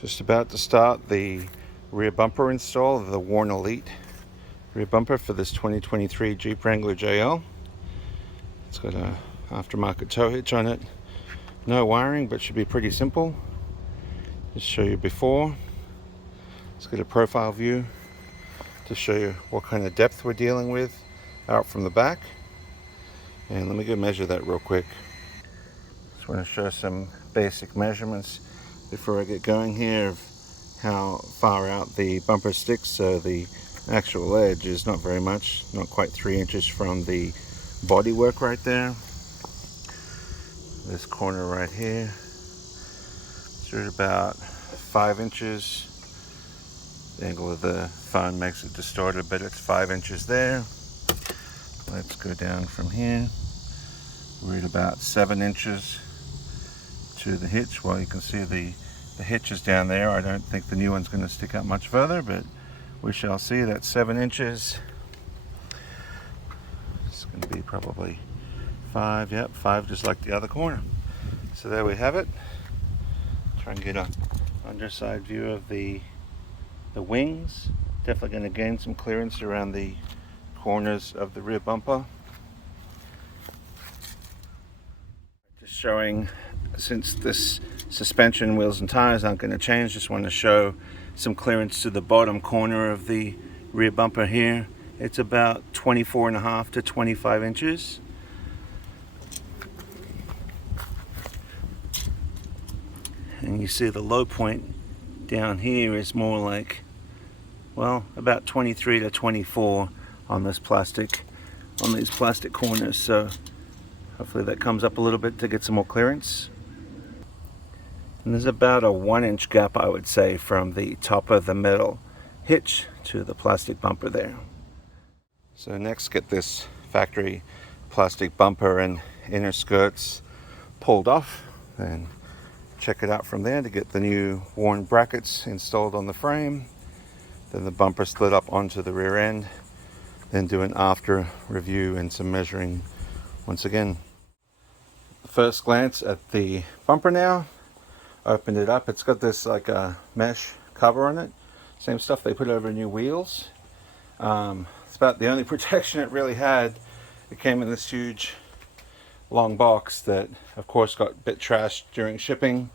Just about to start the rear bumper install of the Worn Elite rear bumper for this 2023 Jeep Wrangler JL. It's got a aftermarket tow hitch on it. No wiring, but should be pretty simple. Just show you before. Let's get a profile view to show you what kind of depth we're dealing with out from the back. And let me go measure that real quick. Just want to show some basic measurements before I get going here of how far out the bumper sticks. So the actual edge is not very much, not quite 3 inches from the bodywork right there. This corner right here, it's at about 5 inches. The angle of the phone makes it distorted, but it's 5 inches there. Let's go down from here. We're at about 7 inches to the hitch. Well, you can see the hitch is down there. I don't think the new one's going to stick out much further, but we shall see. That's 7 inches. It's going to be probably 5. Yep, 5, just like the other corner. So there we have it. Try and get an underside view of the wings. Definitely going to gain some clearance around the corners of the rear bumper. Just showing, since this suspension, wheels and tires aren't going to change, just want to show some clearance to the bottom corner of the rear bumper here. It's about 24.5 to 25 inches. And you see the low point down here is more like, well, about 23 to 24 on this plastic, on these plastic corners. So hopefully that comes up a little bit to get some more clearance. And there's about a 1 inch gap, I would say, from the top of the metal hitch to the plastic bumper there. So next, get this factory plastic bumper and inner skirts pulled off, and check it out from there to get the new worn brackets installed on the frame. Then the bumper slid up onto the rear end. Then do an after review and some measuring once again. First glance at the bumper now. Opened it up. It's got this like a mesh cover on it. Same stuff they put over new wheels. It's about the only protection it really had. It came in this huge long box that of course got a bit trashed during shipping.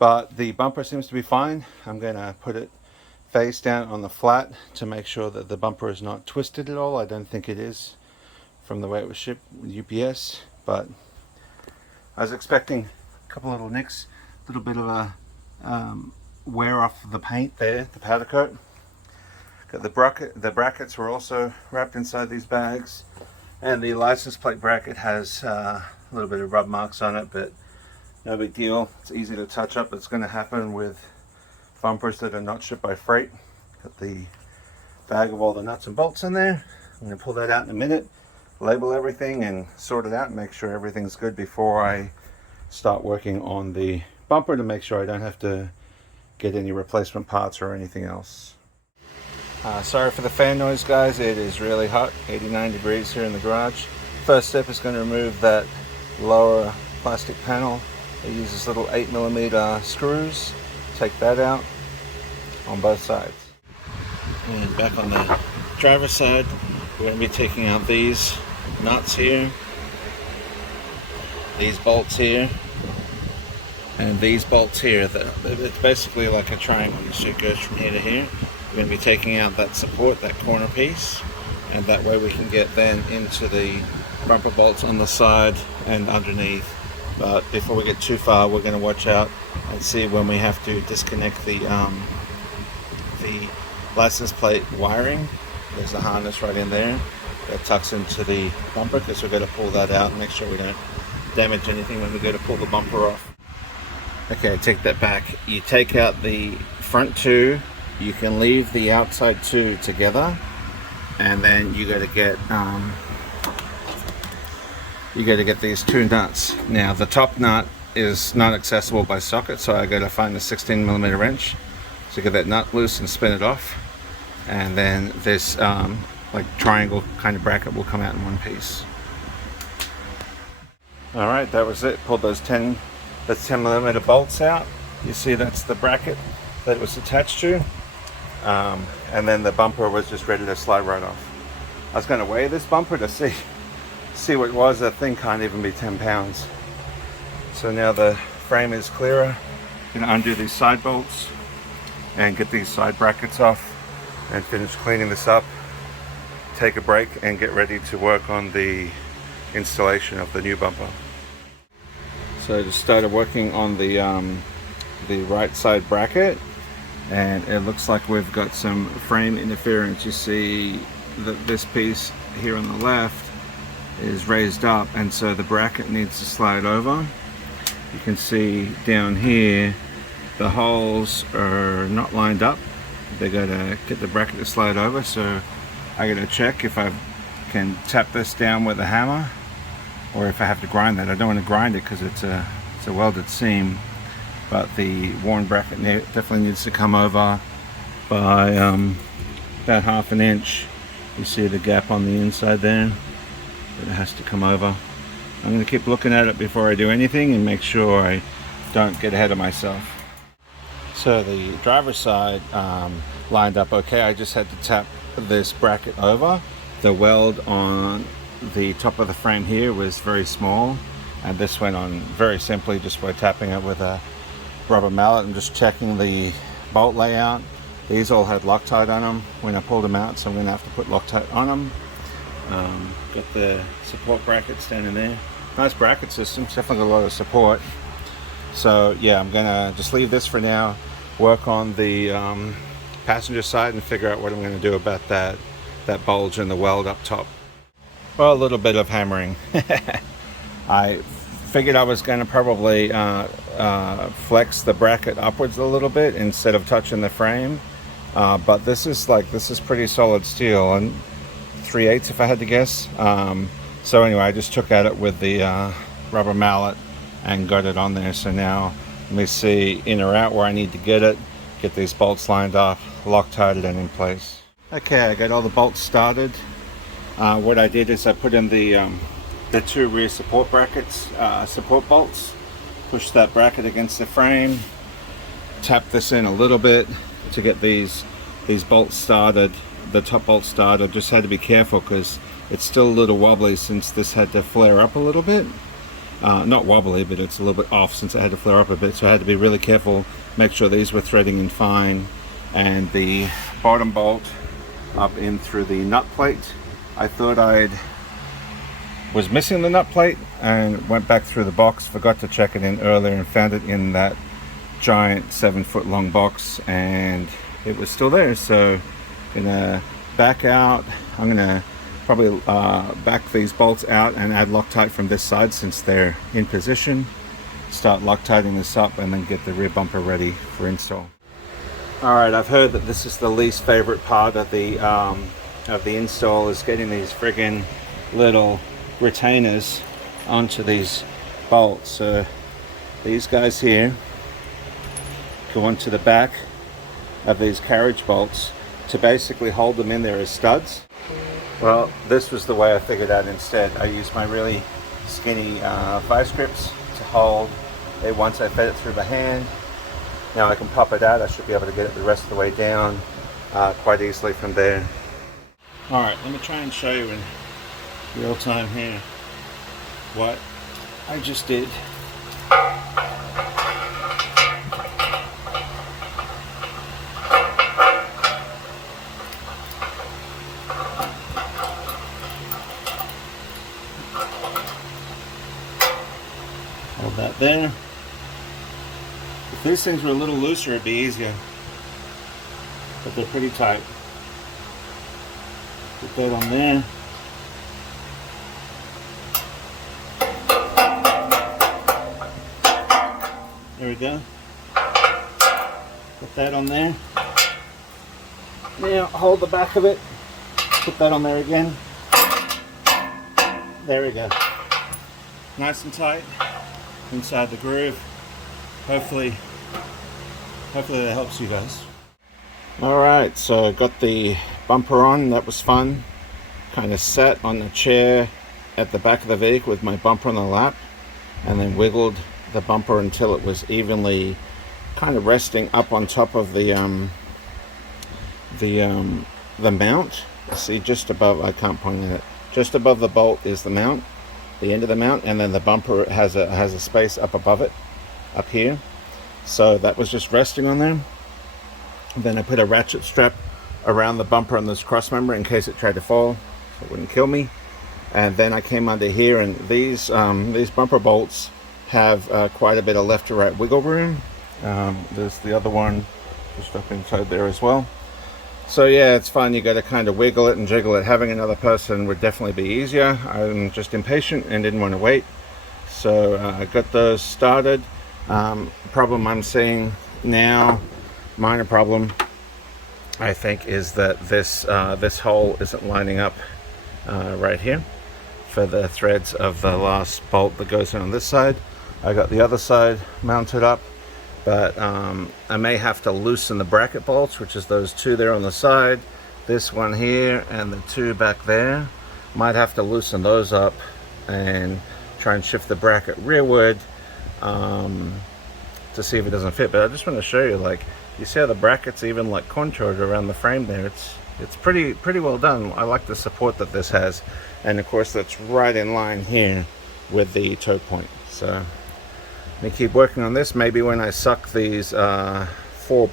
But the bumper seems to be fine. I'm going to put it face down on the flat to make sure that the bumper is not twisted at all. I don't think it is from the way it was shipped with UPS, but I was expecting a couple little nicks. A little bit of a wear off the paint there, the powder coat. Got the brackets were also wrapped inside these bags, and the license plate bracket has a little bit of rub marks on it, but no big deal. It's easy to touch up. It's going to happen with bumpers that are not shipped by freight. Got the bag of all the nuts and bolts in there. I'm going to pull that out in a minute, label everything and sort it out and make sure everything's good before I start working on the bumper, to make sure I don't have to get any replacement parts or anything else. Sorry for the fan noise, guys. It is really hot, 89 degrees here in the garage. First step is going to remove that lower plastic panel. It uses little 8mm screws. Take that out on both sides. And back on the driver's side, we're going to be taking out these nuts here, these bolts here, and these bolts here. It's basically like a triangle, so it goes from here to here. We're going to be taking out that support, that corner piece, and that way we can get then into the bumper bolts on the side and underneath. But before we get too far, we're going to watch out and see when we have to disconnect the license plate wiring. There's the harness right in there that tucks into the bumper, because we're going to pull that out and make sure we don't damage anything when we go to pull the bumper off. Okay, take that back. You take out the front two, you can leave the outside two together, and then you got to get these two nuts. Now the top nut is not accessible by socket, so I got to find a 16mm wrench to get that nut loose and spin it off, and then this like triangle kind of bracket will come out in one piece. All right, that was it. Pulled those 10mm bolts out. You see that's the bracket that it was attached to. And then the bumper was just ready to slide right off. I was going to weigh this bumper to see what it was. That thing can't even be 10 pounds. So now the frame is clearer. I'm going to undo these side bolts and get these side brackets off and finish cleaning this up, take a break, and get ready to work on the installation of the new bumper. So I just started working on the right side bracket, and it looks like we've got some frame interference. You see that this piece here on the left is raised up, and so the bracket needs to slide over. You can see down here the holes are not lined up. They gotta get the bracket to slide over, so I gotta check if I can tap this down with a hammer or if I have to grind that. I don't want to grind it because it's a welded seam, but the worn bracket definitely needs to come over by about ½ inch. You see the gap on the inside there, but it has to come over. I'm going to keep looking at it before I do anything and make sure I don't get ahead of myself. So the driver's side lined up okay. I just had to tap this bracket over. The weld on the top of the frame here was very small, and this went on very simply just by tapping it with a rubber mallet. I'm just checking the bolt layout. These all had Loctite on them when I pulled them out, so I'm going to have to put Loctite on them. Got the support brackets down in there. Nice bracket system, definitely got a lot of support. So yeah, I'm gonna just leave this for now, work on the passenger side and figure out what I'm going to do about that bulge in the weld up top. Well, a little bit of hammering. I figured I was going to probably flex the bracket upwards a little bit instead of touching the frame, but this is pretty solid steel, and 3/8 if I had to guess. So anyway, I just took at it with the rubber mallet and got it on there. So now let me see in or out where I need to get these bolts lined up, Loctited and in place. Okay, I got all the bolts started. What I did is I put in the 2 rear support brackets, support bolts, pushed that bracket against the frame, tapped this in a little bit to get these bolts started. The top bolt started. Just had to be careful because it's still a little wobbly since this had to flare up a little bit. Not wobbly, but it's a little bit off since it had to flare up a bit, so I had to be really careful, make sure these were threading in fine. And the bottom bolt up in through the nut plate, I thought was missing the nut plate and went back through the box, forgot to check it in earlier and found it in that giant 7-foot long box, and it was still there. So gonna back out. I'm gonna probably back these bolts out and add Loctite from this side since they're in position, start Loctiting this up, and then get the rear bumper ready for install. Alright, I've heard that this is the least favorite part of the install, is getting these friggin' little retainers onto these bolts. So these guys here go onto the back of these carriage bolts to basically hold them in there as studs. Well, this was the way I figured out instead. I used my really skinny vice grips to hold it once I fed it through the hand. Now I can pop it out. I should be able to get it the rest of the way down quite easily from there. Alright, let me try and show you in real time here what I just did. Hold that there. If these things were a little looser, it'd be easier, but they're pretty tight. Put that on there. There we go. Put that on there. Now hold the back of it. Put that on there again. There we go. Nice and tight inside the groove. Hopefully that helps you guys. Alright, so I got the bumper on. That was fun. Kind of sat on the chair at the back of the vehicle with my bumper on the lap, and then wiggled the bumper until it was evenly kind of resting up on top of the mount. See, just above, I can't point at it, just above the bolt is the mount, the end of the mount, and then the bumper has a space up above it, up here. So that was just resting on there. Then I put a ratchet strap around the bumper on this cross member in case it tried to fall, so it wouldn't kill me. And then I came under here, and these bumper bolts have quite a bit of left to right wiggle room. There's the other one just up inside there as well. So yeah, it's fun. You got to kind of wiggle it and jiggle it. Having another person would definitely be easier. I'm just impatient and didn't want to wait. So I got those started. Problem I'm seeing now, minor problem, I think, is that this hole isn't lining up right here for the threads of the last bolt that goes in on this side. I got the other side mounted up, but I may have to loosen the bracket bolts, which is those two there on the side, this one here and the two back there. Might have to loosen those up and try and shift the bracket rearward to see if it doesn't fit. But I just want to show you, like, you see how the bracket's even like contoured around the frame there. It's pretty well done. I like the support that this has, and of course that's right in line here with the toe point. So let me keep working on this. Maybe when I suck these 4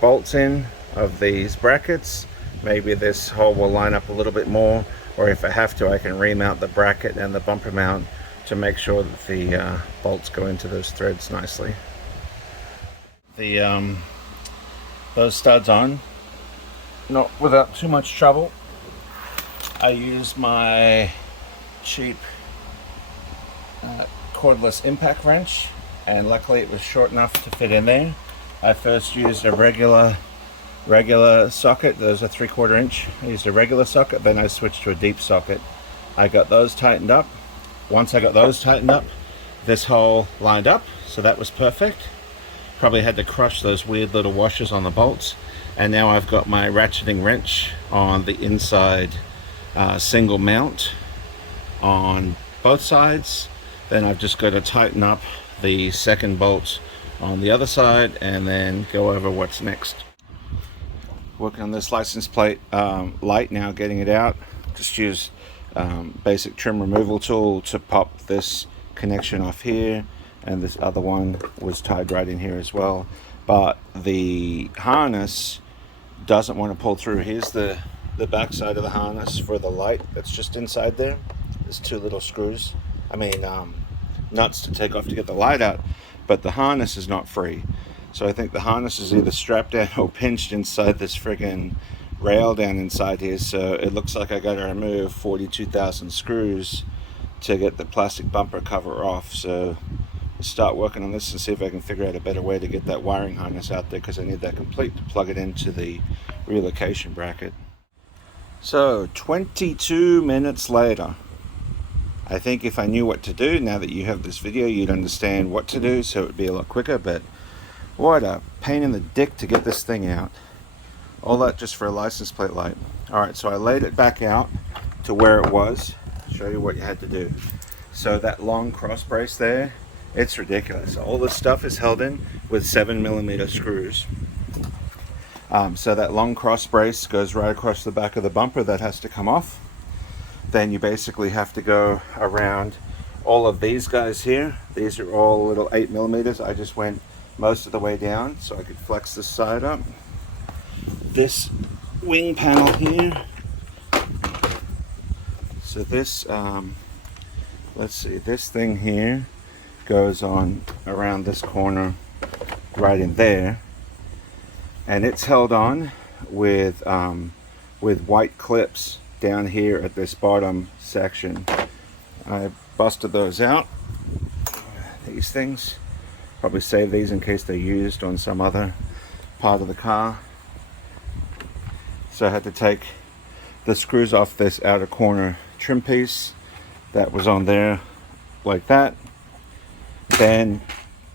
bolts in of these brackets, maybe this hole will line up a little bit more, or if I have to, I can remount the bracket and the bumper mount to make sure that the bolts go into those threads nicely. Those studs on, not without too much trouble. I used my cheap cordless impact wrench, and luckily it was short enough to fit in there. I first used a regular socket. Those are 3/4 inch. I used a regular socket, then I switched to a deep socket. I got those tightened up. Once I got those tightened up, this hole lined up, so that was perfect. Probably had to crush those weird little washers on the bolts. And now I've got my ratcheting wrench on the inside single mount on both sides. Then I've just got to tighten up the second bolt on the other side and then go over what's next. Working on this license plate light now, getting it out. Just use basic trim removal tool to pop this connection off here, and this other one was tied right in here as well, but the harness doesn't want to pull through. Here's the back side of the harness for the light that's just inside there. There's 2 little screws, nuts to take off to get the light out, but the harness is not free. So I think the harness is either strapped down or pinched inside this friggin' rail down inside here. So it looks like I got to remove 42,000 screws to get the plastic bumper cover off. So start working on this and see if I can figure out a better way to get that wiring harness out there, because I need that complete to plug it into the relocation bracket. So 22 minutes later, I think if I knew what to do, now that you have this video, you'd understand what to do, so it would be a lot quicker. But what a pain in the dick to get this thing out. All that just for a license plate light. Alright, so I laid it back out to where it was. Show you what you had to do. So that long cross brace there, it's ridiculous. All this stuff is held in with 7mm screws. So that long cross brace goes right across the back of the bumper. That has to come off. Then you basically have to go around all of these guys here. These are all little 8mm. I just went most of the way down so I could flex this side up. This wing panel here. So this, let's see, this thing here goes on around this corner right in there, and it's held on with white clips down here at this bottom section. I busted those out, these things. Probably save these in case they're used on some other part of the car. So I had to take the screws off this outer corner trim piece that was on there like that. Then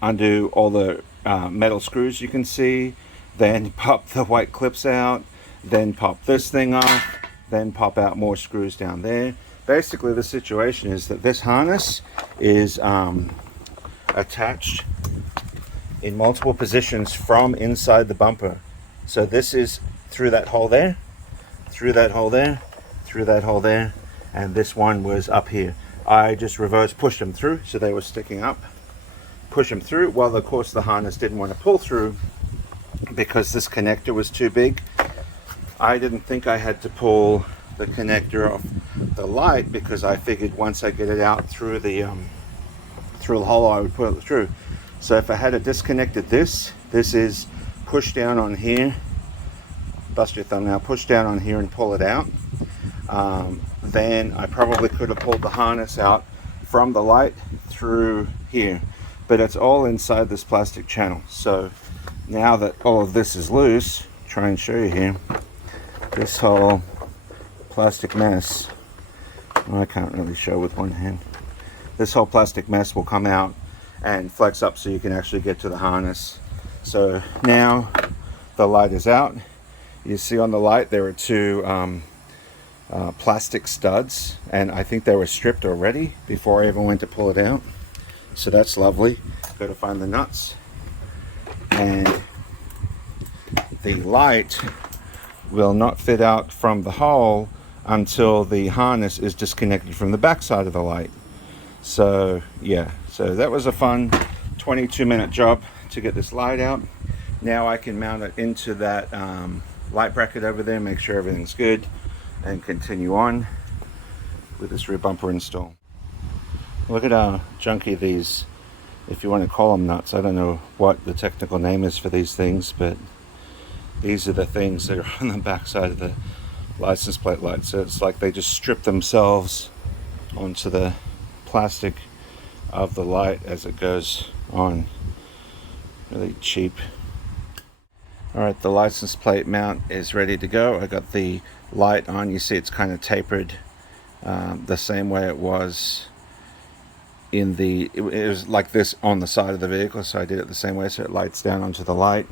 undo all the metal screws you can see, then pop the white clips out, then pop this thing off, then pop out more screws down there. Basically the situation is that this harness is attached in multiple positions from inside the bumper. So this is through that hole there, through that hole there, through that hole there, and this one was up here. I just reverse pushed them through so they were sticking up. Push them through. Well, of course the harness didn't want to pull through because this connector was too big. I didn't think I had to pull the connector off the light because I figured once I get it out through the hole I would put it through. So if I had disconnected this is push down on here, bust your thumb now, push down on here and pull it out. Then I probably could have pulled the harness out from the light through here, but it's all inside this plastic channel. So now that all of this is loose, try and show you here, this whole plastic mess, well, I can't really show with one hand, this whole plastic mess will come out and flex up so you can actually get to the harness. So now the light is out. You see on the light there are two plastic studs, and I think they were stripped already before I even went to pull it out. So that's lovely. Got to find the nuts. And the light will not fit out from the hole until the harness is disconnected from the back side of the light. So yeah, so that was a fun 22-minute job to get this light out. Now I can mount it into that light bracket over there, make sure everything's good, and continue on with this rear bumper install. Look at how junky these, if you want to call them nuts, I don't know what the technical name is for these things, but these are the things that are on the back side of the license plate light. So it's like they just strip themselves onto the plastic of the light as it goes on. Really cheap. Alright, the license plate mount is ready to go. I got the light on. You see it's kind of tapered the same way it was in the, it was like this on the side of the vehicle, so I did it the same way so it lights down onto the light.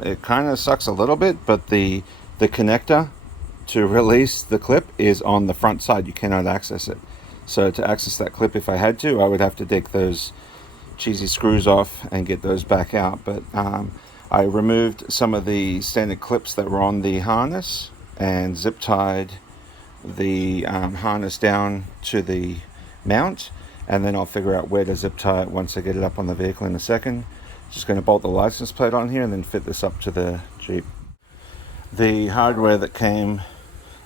It kind of sucks a little bit, but the connector to release the clip is on the front side. You cannot access it. So to access that clip, if I had to, I would have to take those cheesy screws off and get those back out. But I removed some of the standard clips that were on the harness and zip tied the harness down to the mount, and then I'll figure out where to zip tie it once I get it up on the vehicle in a second. Just going to bolt the license plate on here and then fit this up to the Jeep. The hardware that came,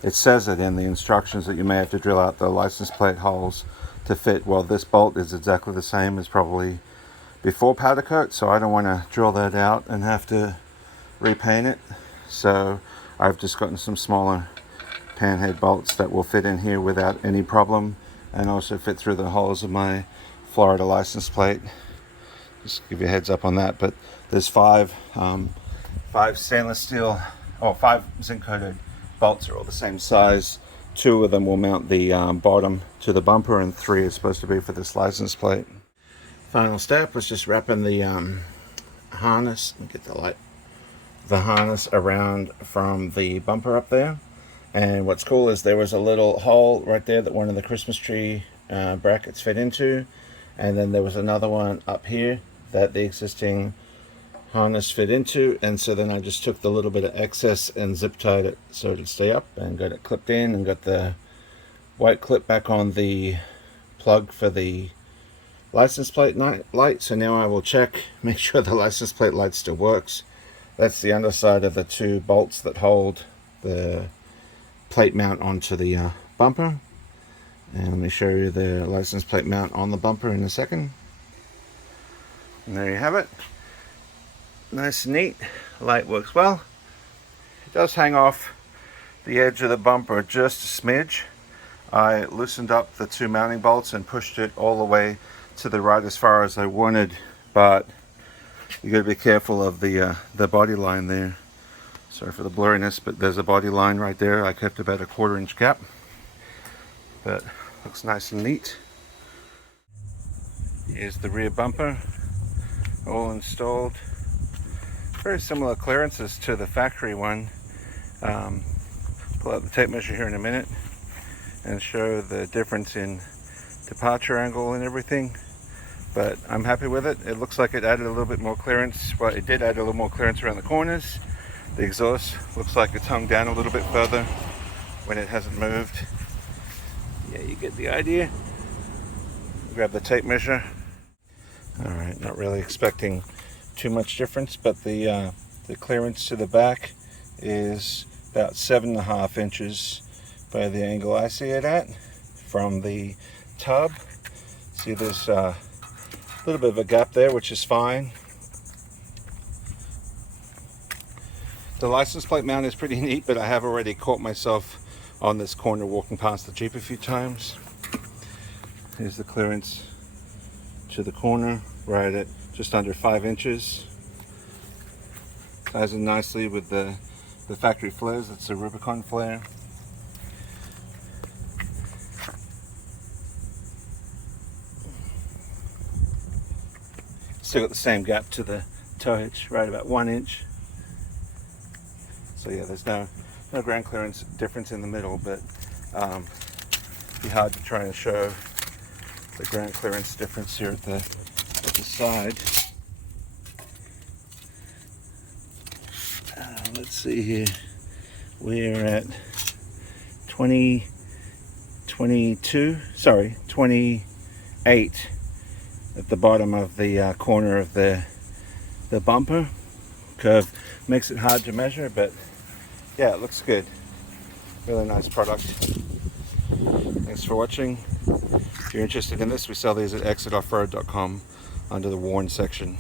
it says it in the instructions that you may have to drill out the license plate holes to fit. Well, this bolt is exactly the same as probably before powder coat, so I don't want to drill that out and have to repaint it. So I've just gotten some smaller panhead bolts that will fit in here without any problem, and also fit through the holes of my Florida license plate. Just give you a heads up on that. But there's five stainless steel, or 5 zinc coated bolts are all the same size. 2 of them will mount the bottom to the bumper, and 3 is supposed to be for this license plate. Final step was just wrapping the harness. Let me get the harness around from the bumper up there. And what's cool is there was a little hole right there that one of the Christmas tree brackets fit into, and then there was another one up here that the existing harness fit into, and so then I just took the little bit of excess and zip tied it so it'd stay up, and got it clipped in, and got the white clip back on the plug for the license plate light. So now I will check, make sure the license plate light still works. That's the underside of the 2 bolts that hold the plate mount onto the bumper. And let me show you the license plate mount on the bumper in a second. And there you have it. Nice and neat. Light works well. It does hang off the edge of the bumper just a smidge. I loosened up the 2 mounting bolts and pushed it all the way to the right as far as I wanted, but you got to be careful of the body line there. Sorry for the blurriness, but there's a body line right there. I kept about a 1/4 inch gap, but looks nice and neat. Here's the rear bumper, all installed. Very similar clearances to the factory one. Pull out the tape measure here in a minute and show the difference in departure angle and everything. but I'm happy with it. It looks like it added a little bit more clearance. Well, it did add a little more clearance around the corners. The exhaust looks like it's hung down a little bit further when it hasn't moved. Yeah, you get the idea. Grab the tape measure. Alright, not really expecting too much difference, but the clearance to the back is about 7.5 inches by the angle I see it at from the tub. See, there's a little bit of a gap there, which is fine. The license plate mount is pretty neat, but I have already caught myself on this corner walking past the Jeep a few times. Here's the clearance to the corner, right at just under 5 inches. Ties in nicely with the factory flares. It's a Rubicon flare. Still got the same gap to the tow hitch, right about 1 inch. So yeah, there's no ground clearance difference in the middle, but it'd be hard to try and show the ground clearance difference here at the side. Let's see here. We're at 28 at the bottom of the corner of the bumper. Curve makes it hard to measure, but yeah, it looks good. Really nice product. Thanks for watching. If you're interested in this, we sell these at exitoffroad.com under the worn section.